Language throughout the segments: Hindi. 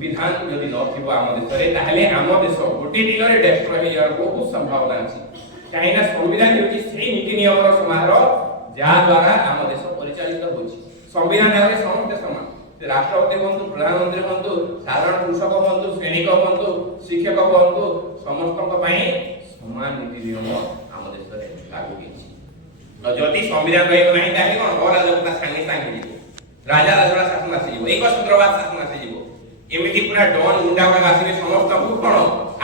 संविधान जदि नथिबो आम देश ताहले आम देश गोटे दिन रे डेस्ट्रॉय हो जावर बहुत संभावना अछि कहीं ना संविधान होची से नीति नियम रो समारोह जा द्वारा आम देश परिचालित होची संविधान रे समस्त समान राष्ट्रपति बंधु प्रधानमंत्री बंधु साधारण कृषक बंधु सैनिक बंधु शिक्षक बंधु समस्त समान नीति नियम आम देश रे लागू होची जदि संविधान रही नहीं ताकि कोन अराजकता संगे संगे जीवो राजा राजरा शासन आसी जीवो एक सूत्रवाद शासन आसी जीवो एमिति पूरा डॉन गुंडा का आसी समस्त को कोन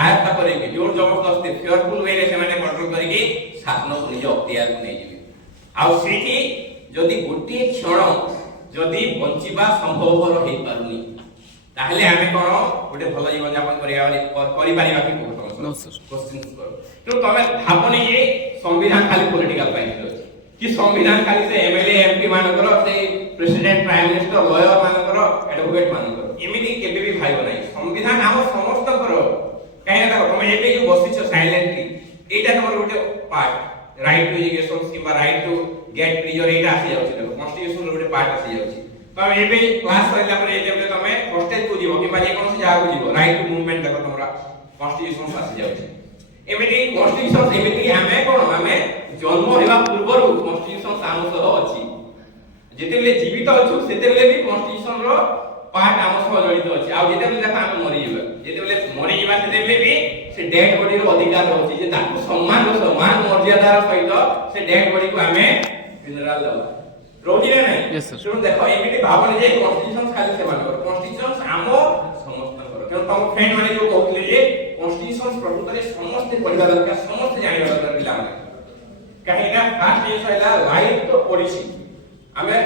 आयत्ता करे कि जोर जबरदस्ती फेयरफुल वे रे से माने कंट्रोल करी कि शासन को निज अख्तियार को नै जीवे आ सेठी जदि गोटे क्षण जदि बंचिबा संभवपर हे पारुनी ताहले आमे कोन गोटे भलो जीवन यापन करिया करि परिबा कि क्वेश्चन करो तो तमे भाबनी जे संविधान खाली पॉलिटिकल पाइ कि संविधान खाली से एमएलए एमपी मानकर से प्रेसिडेंट प्राइम मिनिस्टर लॉयर मानकर एडवोकेट मानकर एमिति केबे भी भाइबो नै संविधान हम समस्त करो काहे ना तुम एबे जो बसिछ साइलेंटली एटा हमर गोटे पार्ट राइट टू एजुकेशन किबा राइट टू गेट प्रिजर एटा आसी जाउछि देखो कॉन्स्टिट्यूशन रो गोटे पार्ट आसी जाउछि तमे एबे क्लास करला पर एबे तमे हॉस्टेल को जीवो किबा जे कोन से जागा को जीवो राइट टू मूवमेंट देखो तमरा कॉन्स्टिट्यूशन आसी जाउछि एमिति कॉन्स्टिट्यूशन एमिति हमें कोन हमें जन्म हेबा पूर्व कॉन्स्टिट्यूशन आम सह अछि जेतेबेले जीवित अछु सेतेबेले भी कॉन्स्टिट्यूशन रो पार्ट आम सह जड़ित अछि आ जेतेबेले देखा हम मरि जीवा जेतेबेले मरि जीवा सेतेबेले भी से डेड बॉडी रो अधिकार अछि जे ताकू सम्मान मर्यादा सहित से डेड बॉडी को हमें फ्यूनरल देबा रोजी रे नै सुन देखो एमिति भावना जे कॉन्स्टिट्यूशन खाली से मानकर कॉन्स्टिट्यूशन आम समस्त कर केन तम फ्रेंड माने जो कहथिले जे कॉन्स्टिट्यूशन प्रकृत रे समस्त पढिबा दरकार समस्त जानिबा दरकार पिला माने कहीं ना फास्ट ये सैला लाइफ तो पॉलिसी हमें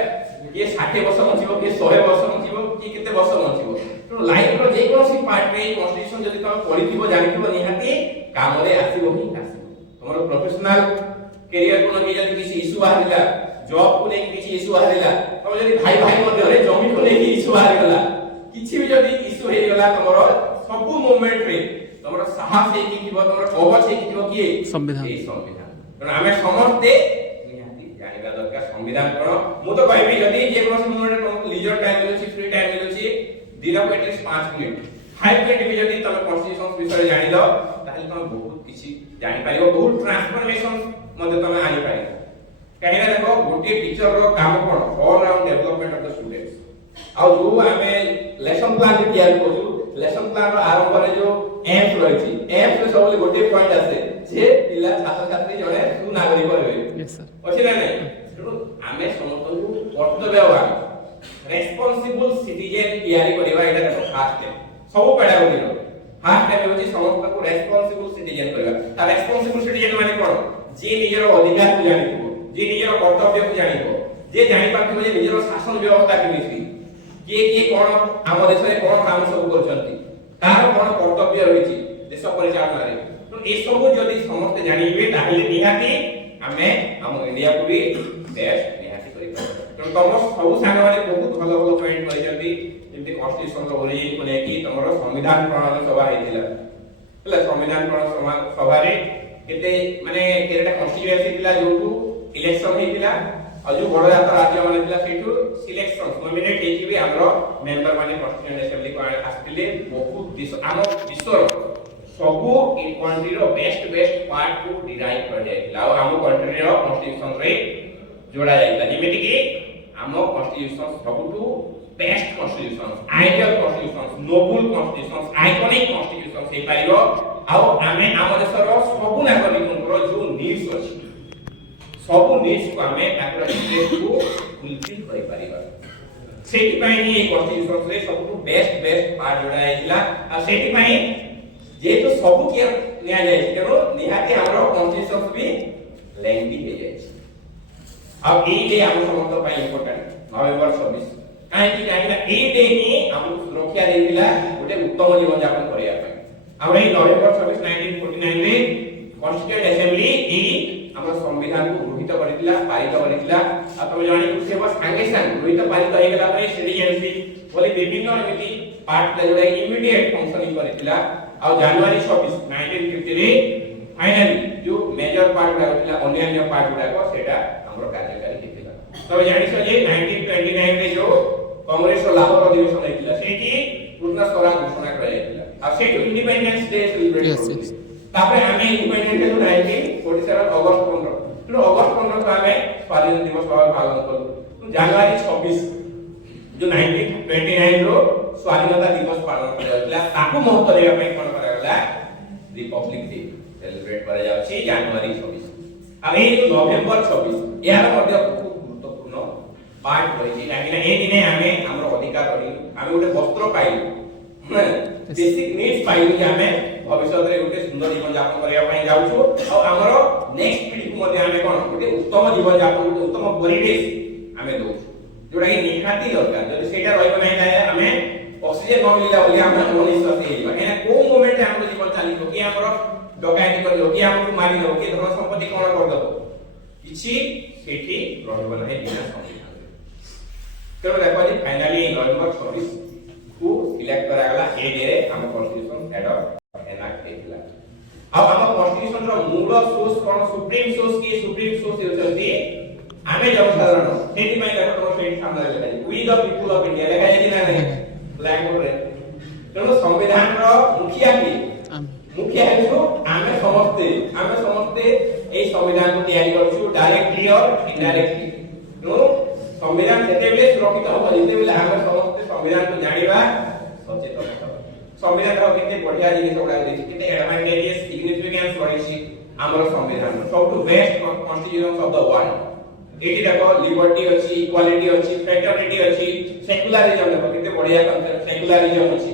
ये 60 वर्ष बंचिबो कि 100 वर्ष बंचिबो कि केते वर्ष बंचिबो तो लाइफ रो जे कोनसी पार्ट रे कॉन्स्टिट्यूशन जदि तुम पढिथिबो जानिथिबो निहाती काम रे आसीबो ही आसीबो हमर प्रोफेशनल करियर को नै जदि किसी इशू आरिला जॉब को नै किसी इशू आरिला तुम जदि भाई भाई मध्ये रे जमी को नै इशू आरिला किछि भी जदि इशू हे गला तमर सब मोमेंट रे तमर साहस हे कि किबो तमर कवच हे कि किबो कि संविधान ए संविधान कारण आमे समस्ते निहाती जानिबा दरकार संविधान कोन मु तो कहबी जदि जे कोन मोमेंट लीजर टाइम मिलुछि फ्री टाइम मिलुछि दिन को एटलीस्ट 5 मिनिट 5 मिनिट भी जदि तमे कॉन्स्टिट्यूशन विषय जानि लो ताहले तमे बहुत किछि जानि पारिबो बहुत ट्रांसफॉर्मेशन मध्ये तमे आनि पारिबो काहेना देखो गोटे टीचर रो काम कोन all round development of the students आ जो आमे लेसन प्लान तैयार करू लेसन प्लान रो आरंभ रे जो एम्स रहिछि एम्स रे सबले गोटे पॉइंट आसे जे पिला छात्र छात्री जणे सुनागरिक हेबे यस सर अछि ना नै तेनु आमे समस्त कर्तव्यवान रेस्पोंसिबल सिटीजन तैयारी करबा एटा देखो फास्ट स्टेप सब पेडागोजी रो फास्ट स्टेप होछि समस्त को रेस्पोंसिबल सिटीजन करबा ता रेस्पोंसिबल सिटीजन माने कोन जे निजर अधिकार को जानिबो जे निजर कर्तव्य को जानिबो जे जानि पाथिबो जे निजर शासन व्यवस्था केमिति के कोन आम देश रे कोन काम सब करचंती तार कोन कर्तव्य रहिछि देश परिचालन रे तो ए सब जदि समस्त जानिबे ताहले निहाती हमें हम इंडिया को भी बेस्ट निहाती करि तो तम सब संग माने बहुत भलो भलो पॉइंट करिसंती जेमति कॉन्स्टिट्यूशन रो ओरिजिन को लेकी तमरो संविधान प्रणयन सभा हेतिला हला संविधान प्रणयन सभा रे केते माने केरेटा कॉन्स्टिट्यूएंसी थिला जोटू इलेक्शन हेतिला आ जो बड़ जाता राज्य माने थिला सेठू सिलेक्शन नॉमिनेट हेतिबे हमरो मेंबर माने कॉन्स्टिट्यूएंट असेंबली को आस्तिले बहुत आम विश्व सबु इन कंट्री रो बेस्ट पार्ट को डिराइव कर जायला और हम कंट्री रो कॉन्स्टिट्यूशन रे जोड़ा जायला जेमिति कि हम कॉन्स्टिट्यूशन सबुटू best constitution ideal constitution noble constitution iconic constitution से पाइरो आ हमें हम देश रो सबु नागरिक को जो नीड्स अछि सबु नीड्स को हमें ताकर इंटरेस्ट को फुलफिल करि परिबा सेठी पई नि कॉन्स्टिट्यूशन रे सबुटू बेस्ट पार्ट जोड़ा जायला आ सेठी पई जे तो सब के निया जाय केनो निहाती हमरो कॉन्स्टिट्यूशन भी लेंथी हो जाय अब ए डे हम समस्त पई इंपोर्टेंट नवंबर 26 काहे कि ना ए डे ही हम सुरक्षा देतिला गोटे उत्तम जीवन यापन करिया पई हम ए नवंबर 26 1949 रे कॉन्स्टिट्यूएंट असेंबली ई हमर संविधान को गृहीत करितिला पारित करितिला आ तमे जानि से बस संगे संग गृहीत पारित हो गेला परे सिटीजनशिप बोली विभिन्न एमिति पार्ट जोडा इमीडिएट फंक्शनिंग करितिला आ जनवरी 26 1950 रे फाइनली जो मेजर पार्ट गुडा थिला अन्य पार्ट गुडा को सेटा हमरो कार्यकारी हेतिला तो जानि छ जे 1929 रे जो कांग्रेस रो लाहोर अधिवेशन हेतिला सेठी पूर्ण स्वराज ଆଉ ସେଇଠୁ ଇଣ୍ଡିପେଣ୍ଡେନ୍ସ ଡେ ସେଲିବ୍ରେଟ Yes, କରୁଥିଲେ। yes. ତାପରେ ଆମେ ଇଣ୍ଡିପେଣ୍ଡେନ୍ସ ଡେ 1947 ଅଗଷ୍ଟ 15 ତେଣୁ ଅଗଷ୍ଟ 15 କୁ ଆମେ ସ୍ୱାଧୀନତା ଦିବସ ଭାବେ ପାଳନ କଲୁ। ଜାନୁଆରୀ 26 जो 1929 रो स्वाधीनता दिवस पालन कराଯାଇଥିଲା ତାକୁ ମହତ୍ଵ ଦେବା ପାଇଁ କ'ଣ କରାଗଲା ରିପବ୍ଲିକ ଡେ ସେଲିବ୍ରେଟ କରାଯାଉଛି ଜାନୁଆରୀ 26 ଆଉ ଏଇ ନଭେମ୍ବର 26 ଏହାର ମଧ୍ୟ ବହୁତ ଗୁରୁତ୍ୱପୂର୍ଣ୍ଣ ପାର୍ଟ ରହିଛି କାହିଁକି ନା ଏ ଦିନେ ଆମେ ଆମର ଅଧିକାର ରହିଲୁ ଆମେ ଗୋଟେ ବସ୍ତ୍ର ପାଇଲୁ ବେସିକ ନିଡ୍ସ ପାଇଲୁ ଯେ ଆମେ ଭବିଷ୍ୟତରେ ଗୋଟେ ସୁନ୍ଦର ଜୀବନ ଯାପନ କରିବା ପାଇଁ ଯାଉଛୁ ଆଉ ଆମର ନେକ୍ସଟ ପିଢିକୁ ମଧ୍ୟ ଆମେ କ'ଣ ଗୋଟେ ଉତ୍ତମ ଜୀବନ ଯାପନ ଗୋଟେ ଉତ୍ତମ ପରିବେଶ ଆମେ ଦଉଛୁ जोटा कि निहाती दरकार जदि सेटा रहइबो नै ताहे हमें ऑक्सीजन न मिलला बोली हम अनिश्वास हे जीवा एना को मोमेंट रे हमरो जीवन चालिबो कि हमरो डकैती करलो कि हमको मारि दो कि धन संपत्ति कोन कर दबो किछि सेठी रहइबो नै बिना संविधान तेरो देखो जे फाइनली नवंबर 26 को इलेक्ट करा गला ए डे रे हम कॉन्स्टिट्यूशन एडॉप्ट एनाक्ट हेतिला अब हम कॉन्स्टिट्यूशन रो मूल सोर्स कोन सुप्रीम सोर्स हेउछथि आमे जनसाधारण सेठी पई देखो तो सेठी सामने लेखा we the people of India लेखा जाई ना नहीं ब्लैक बोर्ड रे तेणु संविधान रो मुखिया की मुखिया हेछु आमे समस्ते ए संविधान को तैयारी करछु डायरेक्टली और इनडायरेक्टली तेणु संविधान जेते बेले सुरक्षित हो जेते बेले आमे समस्ते संविधान को जानिबा सचेतन हो संविधान रो केते बढ़िया जिनिस ओडा देछि केते एडवांटेजेस सिग्निफिकेंस रहिछि हमर संविधान सब टू best constitution of the world एटी देखो लिबर्टी अछि इक्वालिटी अछि फ्रेटर्निटी अछि सेक्युलरिज्म देखो केते बढ़िया कॉन्सेप्ट सेक्युलरिज्म अछि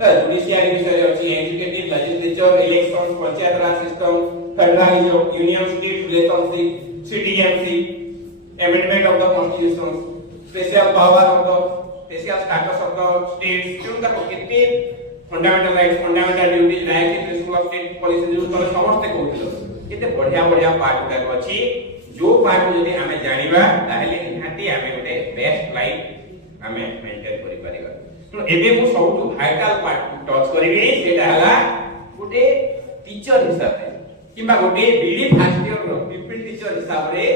त जुडिशियरी विषय अछि educative legislature elections panchayat Raj system federalism union state relationship citizenship amendment of the constitution special power of the special status of the states क्यों देखो केते fundamental rights fundamental duties right principle of state policy जो तले समस्त कहउथिलो केते बढ़िया पार्ट उठा अछि जो पार्ट जदि हमें जानिबा ताहले निहाती हमें गोटे बेस्ट लाइफ हमें मेंटेन करि परिबा तो एबे मु सबटु वाइटल पार्ट टच करिबी सेटा हला गोटे टीचर हिसाब रे किबा गोटे बीडी फर्स्ट ईयर रो पीपल टीचर हिसाब रे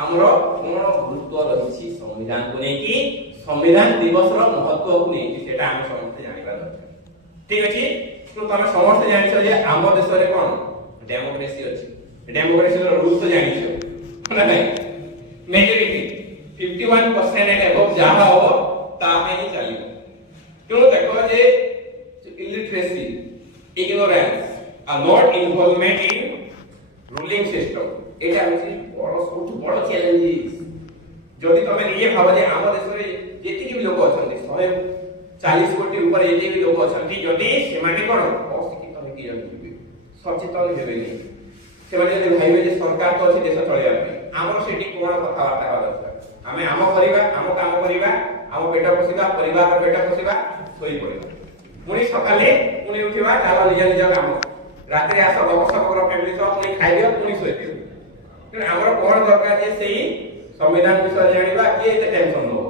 हमरो कोन गुरुत्व रहिछि संविधान को नै कि संविधान दिवस रो महत्व को नै कि सेटा हम समस्त जानिबा दरकार ठीक अछि तो तमे समस्त जानिछो जे हम देश रे कोन डेमोक्रेसी अछि डेमोक्रेसी रो रूल तो जानिछो ना नहीं मेजॉरिटी 51% एंड अबव जाहा हो तामे ही चलियो क्यों देखो जे इलिटरेसी इग्नोरेंस और not involvement in ruling system एटा होछि बड़ चैलेंजेस जदि तमे निजे भाबो जे हम देश रे जेति कि लोक अछंती 140 कोटी ऊपर जेति कि लोक अछंती जदि से माने कोन अशिक्षित हे कि जदि सचेतन हेबे नहीं से माने जे भाईबे जे सरकार तो अछि देश चलिया हमर सेठी कोन कथा वार्ता दरकार हमें हम करिबा हम काम करिबा हम पेट पोसिबा परिवार पेट पोसिबा सोई पड़िबा मुनी सकाले मुनी उठिबा चालो निज काम रात्रि आस गपसपर फैमिली सब मुनी खाइदियो मुनी सोई दियो कि हमर कोन दरकार जे सेही संविधान विषय जानिबा कि एते टेंशन नो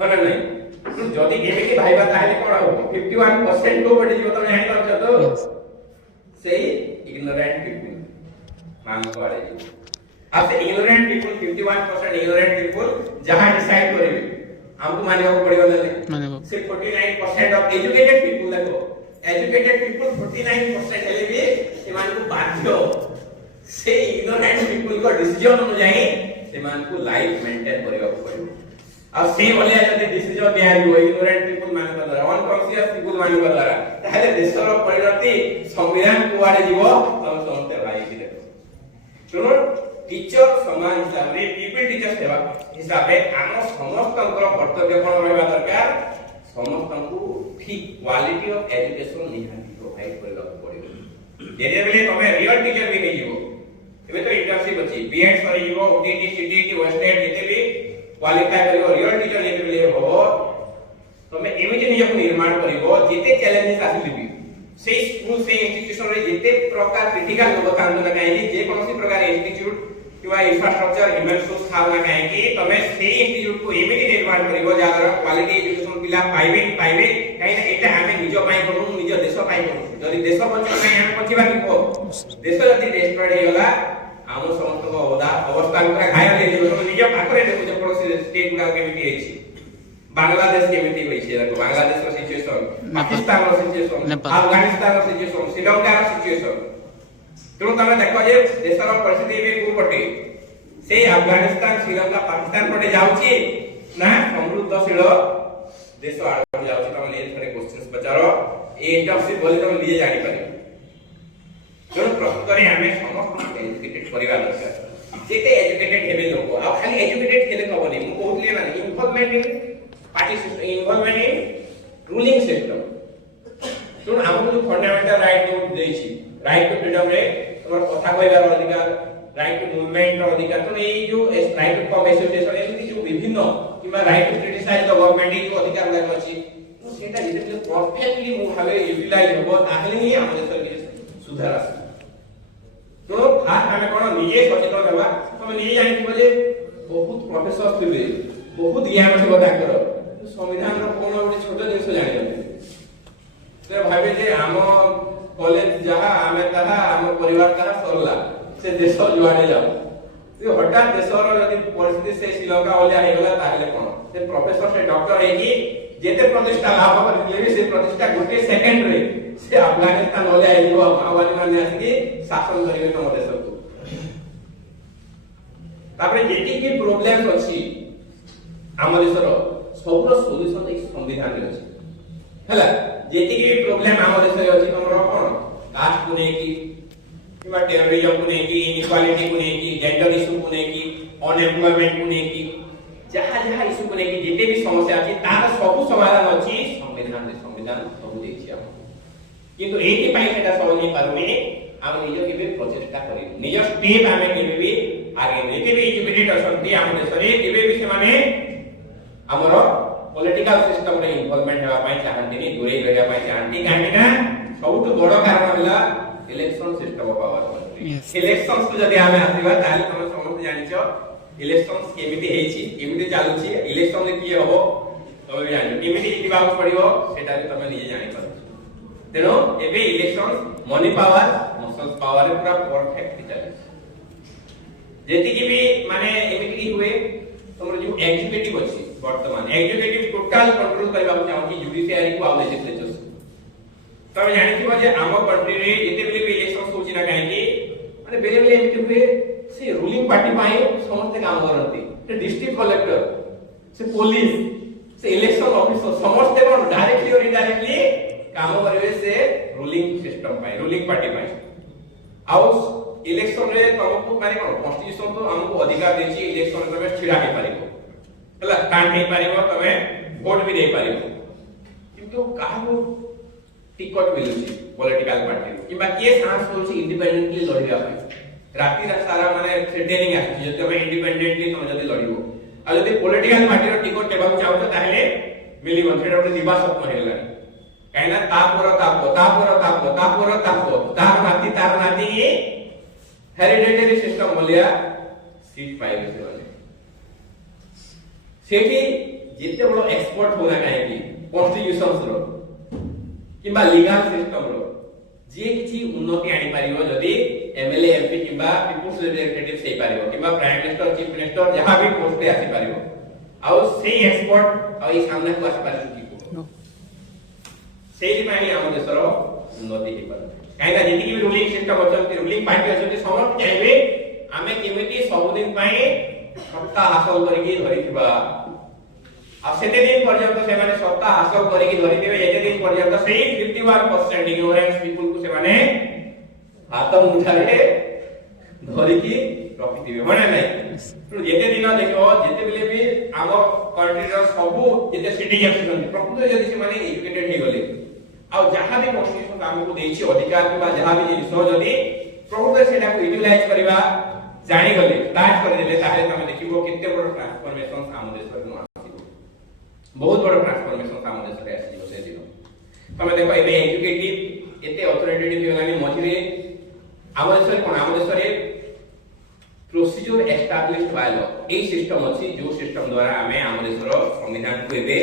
माने नहीं जदि एमिति भाईबा ताहे कोन हो 51% को बडी जीव तो जानि परछ तो सेही ignorant people मान को आले अब से ignorant people 51% ignorant people जहां डिसाइड करिवे हमको मानिबा को पड़िबो नहीं से 49% ऑफ एजुकेटेड पीपल देखो एजुकेटेड पीपल 49% हेले भी सेमान को बाध्य से ignorant people को डिसीजन अनुଯାयी सेमान को लाइफ मेंटेन करिबा को पड़िबो अब से भलिया जदि डिसीजन दिया हो ignorant people मान को द्वारा अनकॉन्शियस पीपल मान को द्वारा ताहले देशर परिणति संविधान को आडे जीवो हम समस्त भाई की देखो सुनो टीचर समान हिसाब रे पीपल टीचर सेवा हिसाब रे हम समस्त कर्तव्य कोन रहबा दरकार समस्त को ठीक क्वालिटी ऑफ एजुकेशन निहाती प्रोवाइड करबा पड़िबो जेने बेले तमे रियल टीचर भी नै जीवो एबे तो इंटर्नशिप अछि बीएड सरी जीवो ओटीटी सीटीटी वेस्टेड जेते भी क्वालिफाई करिवो रियल टीचर जेते बेले हो तमे एमिति निजको निर्माण करिवो जेते चैलेंजेस आसिबि भी से स्कूल से इंस्टीट्यूशन रे जेते प्रकार क्रिटिकल लोक थांतो ना काहे जे कोनोसी प्रकार इंस्टीट्यूट किबा इंफ्रास्ट्रक्चर ह्यूमन रिसोर्स थाव ना काहे कि तमे से इंस्टीट्यूट को एमिति निर्माण करिवो जागर क्वालिटी एजुकेशन पिला पाइबे काहे ना एटा हमें निजो पाई करू निजो देश पाई करू जदि देश बंचना काहे हम बचिबा कि को देश जदि डिस्ट्रॉयड हे गला हम समस्त अवस्था पूरा घायल हे जेबो निजो पाखरे देखो जे पड़ोसी स्टेट गुडा केमिति हेछि बांग्लादेश केमिति होई छै देखो बांग्लादेश रो सिचुएशन पाकिस्तान रो सिचुएशन अफगानिस्तान रो सिचुएशन श्रीलंका रो सिचुएशन तो तमे देखो जे देशर परिस्थिति बे को पटे से अफगानिस्तान श्रीलंका पाकिस्तान पटे जाउची ना समृद्धशील देश आड़ जाउची तमे ले थोड़े क्वेश्चंस पचारो ए इंटरशिप बोले तमे लिए जानि पारे जो प्रकृतरे हमें समस्त एजुकेटेड परिवार दरकार जेते एजुकेटेड हेबे लोक आ खाली एजुकेटेड हेले कबनी मु कहउतले माने involvement in party system involvement in ruling system सुन हमको जो फंडामेंटल राइट जो देछि राइट टू फ्रीडम रे तमर कथा कहबार अधिकार राइट टू मूवमेंट रो अधिकार तो ए जो राइट टू कम एसोसिएशन एमि जो विभिन्न किबा right to criticise the government जो अधिकार लागो अछि तो सेटा जेते परफेक्टली मु भाबे यूटिलाइज होबो ताहले ही हम देशर के सुधार आसे तो फास्ट हमें कोन निजे सचेतन हेबा तुम निजे जानि कि जे बहुत प्रोफेसर थिबे बहुत ज्ञान थिबो ताकर संविधान रो कोन ओडी छोट जिंस जानि से भाबे जे हम कॉलेज जहा हमें तहा हम परिवार तहा सरला से देश जुआने जाऊ से हठात देशर यदि परिस्थिति से श्रीलंका ओलिया हे गला ताहले कोन से प्रोफेसर से डॉक्टर है कि जेते प्रतिष्ठा लाभ करले से प्रतिष्ठा गोटे सेकंड रे से अफगानिस्तान ओलिया हे गो आवानी माने आसी शासन करिवे तम देश को तापरे जेटी की प्रॉब्लम अछि हम देशर सबरो सॉल्यूशन एक संविधान रे अछि हला जेती की प्रॉब्लम हम देश रे अछि तमरो कोन कास्ट को नै की किबा टेररिज्म को नै की इनइक्वालिटी को नै की जेंडर इशू को नै की अनएम्प्लॉयमेंट को नै की जहा जहा इशू को नै की जेते भी समस्या अछि तार सब समाधान अछि संविधान रे संविधान सब देछि हम किंतु एति पई सेटा सॉल्व नै पारुनी हम निज केबे प्रचेष्टा करी निज स्टेप हमें केबे भी आगे नेते भी एजुकेटेड असंती हम देश रे केबे भी से माने हमरो पॉलिटिकल सिस्टम रे इन्वॉल्वमेंट हेबा पई चाहंतिनी दूरे रहया पई चाहंती काहे ना सबुठ बड़ कारण होला election system of our country elections को जदि हमें आसीबा ताले तुम समस्त जानिछो इलेक्शंस केमिति हेछि केमिति चालुछि इलेक्शन रे की हबो तमे भी जानिछो केमिति जितिबा पड़िबो सेटा रे तमे निजे जानि पारो तेनो एबे election money power muscles power पूरा परफेक्ट चालि जेति की भी माने एमिति हुए तमर जो एग्जीक्यूटिव अछि वर्तमान एग्जीक्यूटिव टोटल कंट्रोल करबा चाहू जुडिशियरी को आ लेजिस्लेचर तमे जानिथिबो जे आम कंट्री रे जेते बेले भी इलेक्शन होछि ना काहे कि माने बेले बेले एमिति हुए से रूलिंग पार्टी पाई समस्त काम करंती से डिस्ट्रिक्ट कलेक्टर से पुलिस से इलेक्शन ऑफिसर समस्त कोन डायरेक्टली और इनडायरेक्टली काम करबे से रूलिंग सिस्टम पाई रूलिंग पार्टी पाई आउ इलेक्शन रे तुमको माने कोन कॉन्स्टिट्यूशन तो हमको अधिकार देछि इलेक्शन रे छिड़ा हे पारिबो हला कान हे पारिबो तमे वोट भी दे पारिबो किंतु काहू टिकट मिलुछि पॉलिटिकल पार्टी किबा के सांस होछि इंडिपेंडेंटली लड़िया पाई राती सारा माने थ्रेटनिंग आछि जे तमे इंडिपेंडेंटली तमे जदी लड़िबो आ जदी पॉलिटिकल पार्टी रो टिकट लेबा चाहौ ताहेले मिलिबो सेटा ଗୋଟେ दिवा स्वप्न हेला काहेना तापर तार नाती हेरिडेटरी सिस्टम बोलिया सीट पाइबे से वाले सेठी जेते बडो एक्सपर्ट होना काहे कि कॉन्स्टिट्यूशंस रो किबा लीगल सिस्टम रो जे किछि उन्नति आनि पारिबो जदी एमएलए एमपी किबा पीपुल्स रिप्रेजेंटेटिव सेई पारिबो किबा प्राइम मिनिस्टर चीफ मिनिस्टर जहां भी पोस्ट रे आसी पारिबो आ सेई एक्सपर्ट आ ई सामने को आसी पारिबो की सेई माने हम देशर उन्नति हे पारे काहेना जेति कि रूलिंग सिस्टम अछंती रूलिंग पार्टी अछंती समस्त चाहबे आमे केमिति सब दिन पई सत्ता हासिल करिकि धरिथिबा आ सेते दिन पर्यंत से माने सत्ता हासिल करिकि धरिथिबे एते दिन पर्यंत सेई 51% इग्नोरेंस पीपल को से माने हाथ मुठारे धरिकि रखिथिबे माने नै तो जेते दिन देखो जेते बेले भी आम कंट्री रो सब जेते सिटीजन छथि प्रकृत जदि से माने एजुकेटेड हे गले आ जहां भी कॉन्स्टिट्यूशन हमको देछि अधिकार किबा जहां भी जिनिस जदि प्रकृत सेटा को यूटिलाइज करबा जानि गले स्टार्ट कर देले ताहे तमे देखिबो केते बड़ ट्रांसफॉर्मेशन हम देश रो आसीबो बहुत बड़ ट्रांसफॉर्मेशन हम देश रे आसीबो से दिन तमे देखो एबे एजुकेटिव एते अथॉरिटेटिव होगानी मझिरे हम देश रे कोन हम देश रे procedure established by law A system अछि जो सिस्टम द्वारा हमें हम देश रो संविधान को एबे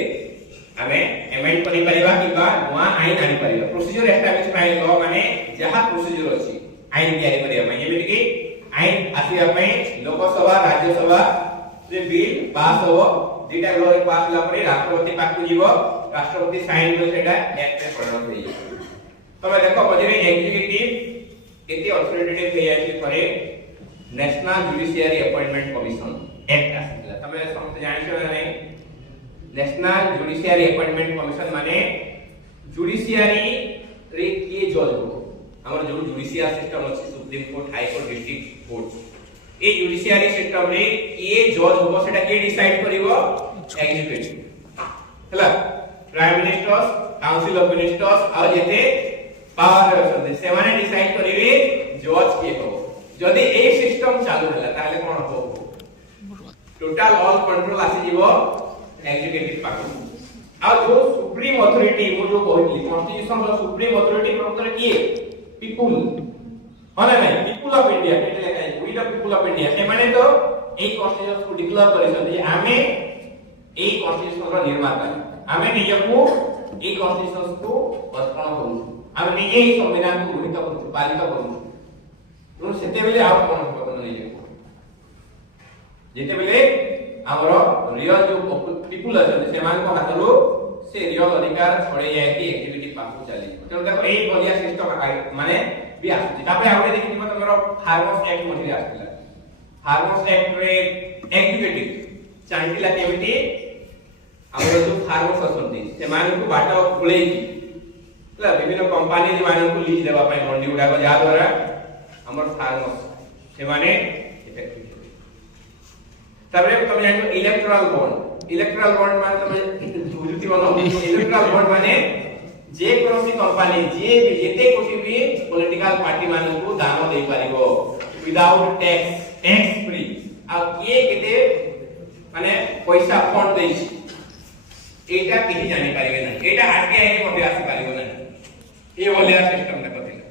हमें एमेंड करि परिबा किबा नुआ आइन आनि परिबा प्रोसीजर एस्टैब्लिश्ड बाय लॉ माने जहा प्रोसीजर अछि आइन तयारी करिया माने जेमिति कि आइन आसिया पई लोकसभा राज्यसभा से बिल पास हो दुईटा गृह पास होला परे राष्ट्रपति पाकु जीवो राष्ट्रपति साइन कर सेटा एक्ट रे परिणत होई तमे देखो मझे एग्जीक्यूटिव केते अथॉरिटेटिव हे आछि परे national judiciary appointment commission act आसिला तमे समस्त जानिछो ना नै नेशनल जुडिशियरी अपॉइंटमेंट कमिशन माने जुडिशियरी रे के जज हो हमर जो जुडिशियल सिस्टम अछि supreme court high court district court ए जुडिशियरी सिस्टम रे के जज हो सेटा के डिसाइड करिवो एग्जीक्यूटिव हला prime ministers council of ministers आ जेते पावर अछन से माने डिसाइड करिवे जज के हो जदी ए सिस्टम चालू हला ताले कोन हो टोटल ऑल कंट्रोल आसी जीवो एग्जीक्यूटिव पाखु आ जो सुप्रीम अथॉरिटी मु जो कहली कॉन्स्टिट्यूशन रो सुप्रीम अथॉरिटी प्रकृତରେ किए पीपल अरे नहीं पीपल ऑफ इंडिया केते लेखा है we the people of India से माने तो ए कॉन्स्टिट्यूशन को डिक्लेयर करिसन जे आमे ए कॉन्स्टिट्यूशन रो निर्माता आमे निजको ए कॉन्स्टिट्यूशन को अर्पण करू आमे निजे ही संविधान को गृहीत करू पालित करू तो सेते बेले आप कोन कोन निजे जेते बेले हमरो रियल जो पीपल अछन सेमान को हातरो से रियल अधिकार छड़े जाय कि एक्टिविटी पाखु चली तो देखो ए बलिया सिस्टम माने भी आसी तापरे आउटे देखि दिबो तमरो फार्मर्स एक्ट मथि आसीला फार्मर्स एक्ट रे एक्टिविटी चांटिला केमिति हमरो जो फार्मर्स अछन सेमान को बाटा खुले ला विभिन्न कंपनी मान को लीज देबा पय मंडी गुडा को जा द्वारा हमर फार्मर्स से माने इफेक्टिव तबरे तुम जानो इलेक्टोरल बॉन्ड माने तुम जुजुति बनो इलेक्टोरल बॉन्ड माने जे कोनोसी कंपनी जे जेते कोठी भी पॉलिटिकल पार्टी मान को दान दे पारिबो विदाउट टैक्स फ्री आ के केते माने पैसा फंड देई एटा केही जानि पारिबे नै एटा आरबीआई रे मध्ये आसी पारिबो नै ए बोलिया सिस्टम न कथिला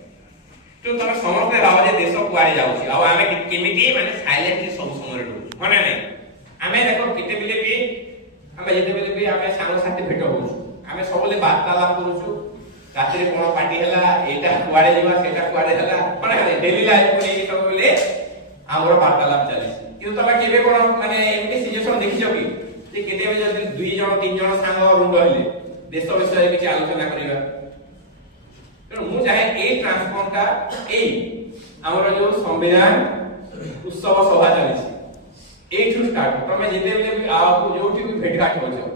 तो तमे समस्त भाव जे देश कुआरे जाउची आ आमे केमिति माने साइलेंटली सब समय रहू माने नै आमे देखो केते बिले भी आमे जेते बिले भी आमे सांग साथी भेट होउ आमे सबले वार्तालाप करूछु रात्रि रे कोन पार्टी हला एटा कुआरे जीवा सेटा कुआरे हला माने डेली लाइफ को नै सब बिले हमर वार्तालाप चली किंतु तमे केबे कोन माने एमपी सिचुएशन देखियो कि जे केते बे जदी 2 जण 3 जण सांग रुंड हले देश विषय किछि आलोचना करिवा तो मु चाहे ए ट्रांसफॉर्मटा ए हमर जो संविधान उत्सव सभा चली एठू स्टार्ट तमे जेते बेले आपको जोठी भी भेट घाट होछो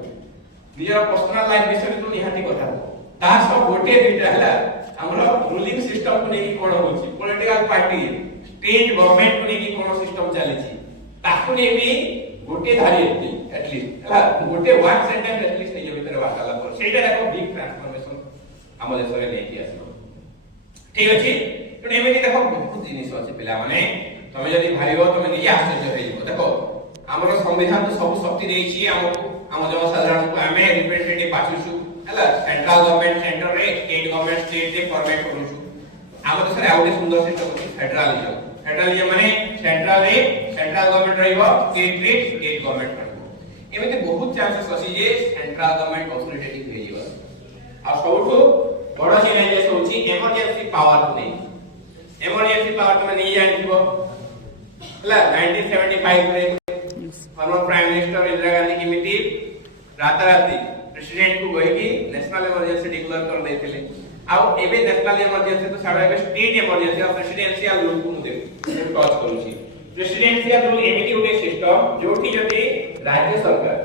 निजर पर्सनल लाइफ विषय तो निहाती कथा ता सब गोटे दुईटा हला हमरो रूलिंग सिस्टम को नेकी कोन होछि पॉलिटिकल पार्टी स्टेट गवर्नमेंट को नेकी कोन सिस्टम चली छि ताकू ने भी गोटे धारी एटलीस्ट हला गोटे वन सेंटेंस एटलीस्ट निज भीतर वार्ताला कर सेटा देखो बिग ट्रांसफॉर्मेशन हम देश रे नेकी आसो ठीक अछि तो एमेति देखो बहुत जिनिस अछि पिला माने तमे जदी भाबिबो तमे निजे आश्चर्य होइबो देखो हमर संविधान तो सब शक्ति देछि हमको हम जनसाधारण को हमें रिप्रेजेंटेटिव बाछुछु हला सेंट्रल गवर्नमेंट सेंटर रे स्टेट गवर्नमेंट स्टेट रे फॉर्मेट करूछु हम तो सरे आउटे सुंदर सिस्टम अछि फेडरलिज्म माने सेंट्रल गवर्नमेंट रहइबो स्टेट गवर्नमेंट रहइबो एमिते बहुत चांसेस अछि जे सेंट्रल गवर्नमेंट अथॉरिटेटिव हे जिवो आ सबठो बड़ चैलेंज होछि इमरजेंसी पावर नै इमरजेंसी पावर तमे नै जानिबो हला 1975 रे former prime minister Indira Gandhi केमिति राताराती प्रेसिडेंट को कहि कि नेशनल इमरजेंसी डिक्लेयर कर देथिले आ एबे नेशनल इमरजेंसी तो सारा एबे स्टेट इमरजेंसी आ प्रेसिडेंशियल रूल को मुदे टच करूची प्रेसिडेंशियल रूल एमिति उडे सिस्टम जोठी जति राज्य सरकार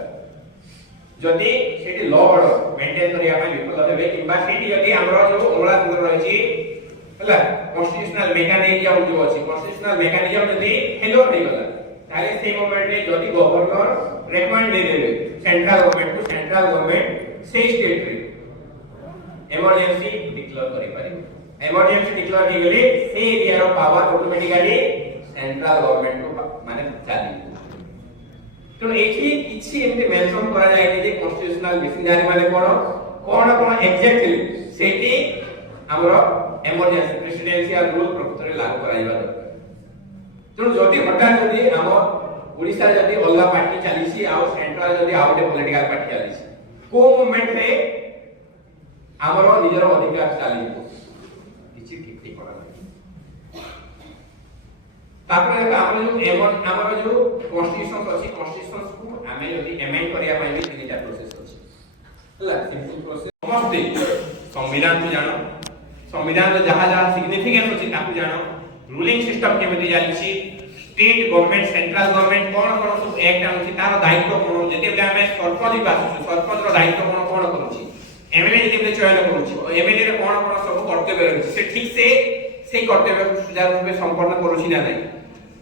जति सेठी लॉ ऑर्डर मेंटेन करिया ପାଇଁ विफल हेबे किबा सेठी जति हमरो जो ओला तंत्र रहिछि हला कॉन्स्टिट्यूशनल मेकानिज्म जो अछि कॉन्स्टिट्यूशनल मेकानिज्म जति फेलियर हो गला ताले से मोमेंट रे जति गवर्नर रेकमेंड दे देबे सेंट्रल गवर्नमेंट से स्टेट रे इमरजेंसी डिक्लेयर करि पारि इमरजेंसी डिक्लेयर हे गेले से एरिया रो पावर ऑटोमेटिकली सेंट्रल गवर्नमेंट को माने चाली तो एठी किछि एमते मेंशन करा जाय जे कॉन्स्टिट्यूशनल डिसिजन माने कोन कोन एग्जैक्टली सेठी हमरो इमरजेंसी प्रेसिडेंशियल रूल प्रकृତରେ लागू कराइबा दरकार तो जदी हठात जदी हम ओडिसा जदी अल्ला पार्टी चलीसी आ सेंट्रल जदी आउटे पॉलिटिकल पार्टी चलीसी को मोमेंट रे हमरो निजरो अधिकार चालीबो किछि ठीक ठीक करा तापर हमर जो कॉन्स्टिट्यूशन अछि कॉन्स्टिट्यूशन को हमें यदि अमेंड करिया पाई भी तीन चार प्रोसेस अछि हला सिंपल प्रोसेस समझते संविधान को जानो संविधान रे जहा जहा सिग्निफिकेंस अछि ताकू जानो रूलिंग सिस्टम केमिति जालिछि स्टेट गवर्नमेंट सेंट्रल गवर्नमेंट कोन कोन सब एक्ट आछि तार दायित्व कोन जेते बेला हमें सरपंच बासु सरपंच रो दायित्व कोन कोन करूछि एमएलए जेते बेला चयन करूछि एमएलए रे कोन कोन सब कर्तव्य रहछि से ठीक से कर्तव्य को सुचारू रूपे संपन्न करूछि ना नै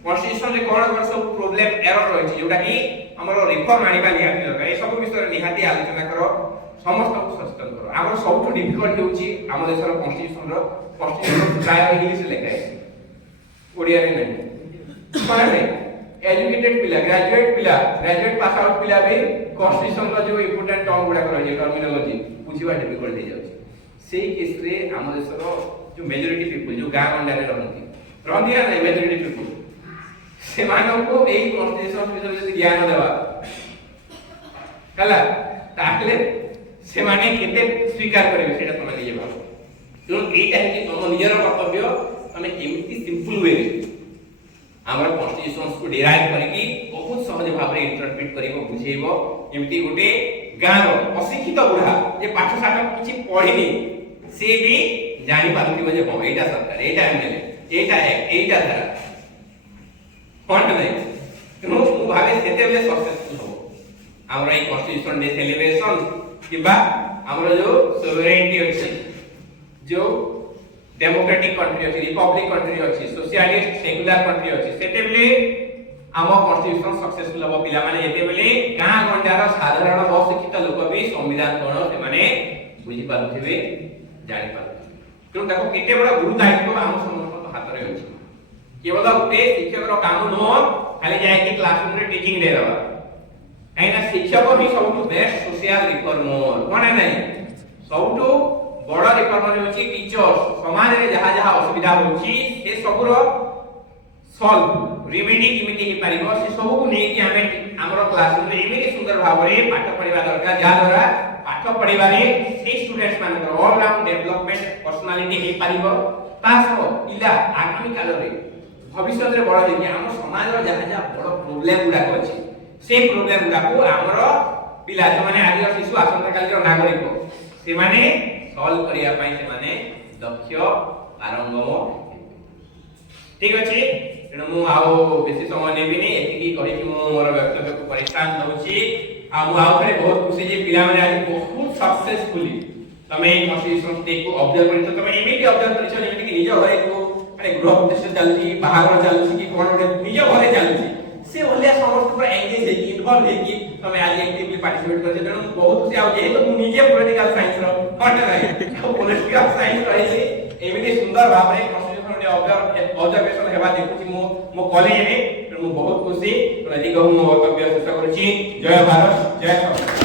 कॉन्स्टिट्यूशन रे कोन कोन सब प्रॉब्लम एरर रहछि जोटा कि हमर रिफॉर्म आनिबा निहाती दरकार ए सब विषय निहाती आलोचना करो समस्त को सचेतन करो हमर सबटु डिफिकल्ट होछि हम देशर कॉन्स्टिट्यूशन प्राय इंग्लिश लेखा है ओडिया रे नै माने एजुकेटेड पिला ग्रेजुएट पास आउट पिला भी कॉन्स्टिट्यूशन रो जो इंपोर्टेंट टर्म गुडा करो जे टर्मिनोलॉजी बुझिबा डिफिकल्ट हो जाउछि सेही केस रे हम देशर जो मेजॉरिटी पीपल जो गां गंडा रे रहंती ना मेजॉरिटी पीपल से मानव को एई कॉन्स्टिट्यूशन विषय जदि ज्ञान देबा कला ताकले से माने केते स्वीकार करबे सेटा तमे निजे भाबो तो एटा है कि तुम निजर कर्तव्य तमे केमिति सिंपल वे हमर कॉन्स्टिट्यूशंस को डिराइव करके बहुत सहज भाव रे इंटरप्रेट करिवो बुझेइबो एमिति गुटे गाँव अशिक्षित बुढ़ा जे पाठ साठ किछि पढिनी से भी जानि पारुथिबो जे एटा सरकार एटा एमएलए एटा धारा कोन नै तेनु मु भाबे सेते बेले सक्सेसफुल हो हमर ए कॉन्स्टिट्यूशन डे सेलिब्रेशन किबा हमर जो सोवरेनिटी अछि जो डेमोक्रेटिक कंट्री अछि रिपब्लिक कंट्री अछि सोशलिस्ट सेक्युलर कंट्री अछि सेते बेले आम कॉन्स्टिट्यूशन सक्सेसफुल हो पिला माने एते बेले गां गंडार साधारण अशिक्षित लोक भी संविधान कोन से माने बुझी पारुथिबे जानि पारुथिबे तो देखो केते बड़ा गुरु दायित्व आम समस्त हाथ रे अछि केवल उते शिक्षक रो काम न खाली जाय कि क्लासरूम रे टीचिंग दे रहा काइना शिक्षक भी सबटु बेस्ट सोशल रिफॉर्मर कोन नै सबटु बड़ रिफॉर्मर होची टीचर्स समाज रे जहा जहा असुविधा होची से सब रो सॉल्व रेमेडी किमिति हे परिबो से सब को नै कि हमें हमरो क्लासरूम रे एमिति सुंदर भाव रे पाठ पढिबा दरकार जा द्वारा पाठ पढिबा रे से स्टूडेंट्स मान ऑल राउंड डेवलपमेंट पर्सनालिटी हे परिबो तास इला आगामी काल रे भविष्य रे बड़ जे हम समाज रो जहा जहा बड़ प्रॉब्लम गुडा अछि से प्रॉब्लम गुडा को हमरो पिला जो माने आदि शिशु आसंता काल रो नागरिक से माने सॉल्व करिया पाई से माने दक्ष पारंगम ठीक अछि तेणु मु आउ बेसी समय नेबिनी एति की कहि कि मु मोर व्यक्तिगत को परिश्रम दउची आ मु आउ करे बहुत खुशी जे पिला माने आज बहुत सक्सेसफुली तमे कॉन्स्टिट्यूशन डे को ऑब्जर्व करि तो तमे इमिडिएट ऑब्जर्व करि छ जेमिति कि निज घरे को माने गृह उद्देश्य चलछि बाहागर चलछि कि कोन ओडे निज घरे चलछि से ओलिया समस्त पर एंगेज है कि इन्वॉल्व है कि तमे आज एक्टिवली पार्टिसिपेट कर तेणु बहुत खुशी आउ जे तो मु निजे पॉलिटिकल साइंस रो कट नै पॉलिटिकल साइंस रहि से एमिति सुंदर भाव रे कॉन्स्टिट्यूशन डे ऑब्जर्वेशन हेबा देखुची मो कॉलेज रे तेणु बहुत खुशी प्रति कहू मो वक्तव्य शेष करूची जय भारत जय संविधान।